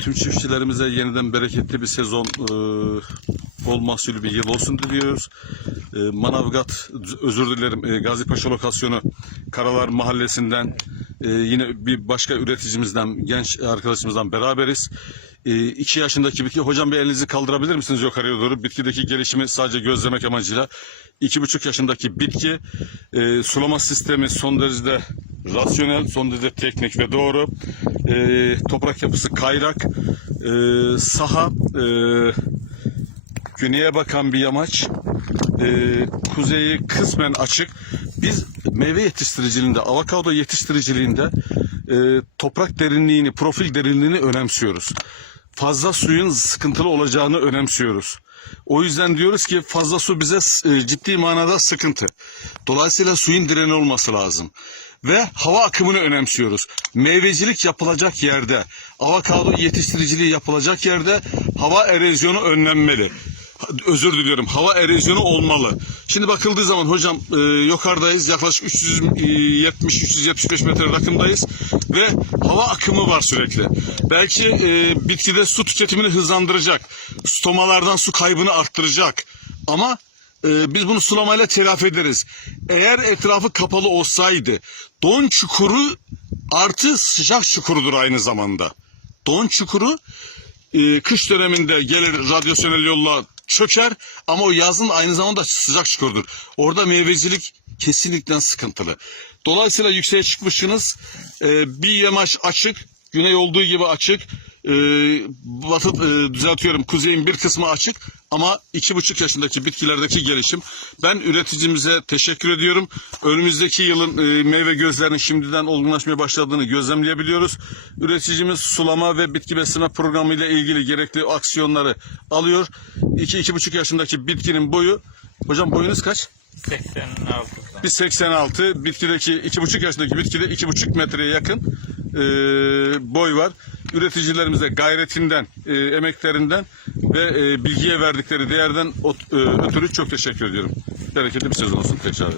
tüm çiftçilerimize yeniden bereketli bir sezon e, bol mahsulü bir yıl olsun diliyoruz. E, Manavgat, özür dilerim e, Gazipaşa lokasyonu Karalar Mahallesi'nden e, yine bir başka üreticimizden, genç arkadaşımızdan beraberiz. 2 yaşındaki bitki, hocam bir elinizi kaldırabilir misiniz yukarıya doğru? Bitkideki gelişimi sadece gözlemek amacıyla. iki buçuk yaşındaki bitki, e, sulama sistemi son derece rasyonel, son derece teknik ve doğru. E, toprak yapısı kayrak, e, saha, e, güneye bakan bir yamaç, e, kuzeyi kısmen açık. Biz meyve yetiştiriciliğinde, avokado yetiştiriciliğinde e, toprak derinliğini, profil derinliğini önemsiyoruz. Fazla suyun sıkıntılı olacağını önemsiyoruz. O yüzden diyoruz ki fazla su bize e, ciddi manada sıkıntı. Dolayısıyla suyun direni olması lazım. Ve hava akımını önemsiyoruz. Meyvecilik yapılacak yerde, avokado yetiştiriciliği yapılacacak yerde hava erozyonu önlenmeli özür diliyorum hava erozyonu olmalı. Şimdi bakıldığı zaman hocam e, yukarıdayız yaklaşık 370-375 metre rakımdayız ve hava akımı var sürekli. Belki e, bitkide su tüketimini hızlandıracak, stomalardan su kaybını arttıracak ama e, biz bunu sulamayla telafi ederiz. Eğer etrafı kapalı olsaydı don çukuru artı sıcak çukurudur aynı zamanda. Don çukuru e, kış döneminde gelir radyasyonel yolla çöker ama o yazın aynı zamanda sıcak çukurdur. Orada meyvecilik kesinlikle sıkıntılı. Dolayısıyla yükseğe çıkmışsınız. E, bir yamaç açık, güney olduğu gibi açık. E, batı e, düzeltiyorum kuzeyin bir kısmı açık ama iki buçuk yaşındaki bitkilerdeki gelişim. Ben üreticimize teşekkür ediyorum. Önümüzdeki yılın e, meyve gözlerinin şimdiden olgunlaşmaya başladığını gözlemleyebiliyoruz. Üreticimiz sulama ve bitki besleme programı ile ilgili gerekli aksiyonları alıyor. İki iki buçuk yaşındaki bitkinin boyu, hocam boyunuz kaç? 86. Bir 86, bitkideki iki buçuk yaşındaki bitkide iki buçuk metreye yakın e, boy var. Üreticilerimize gayretinden, e, emeklerinden ve e, bilgiye verdikleri değerden ot- e, ötürü çok teşekkür ediyorum. Bereketli bir sezon olsun tekrar.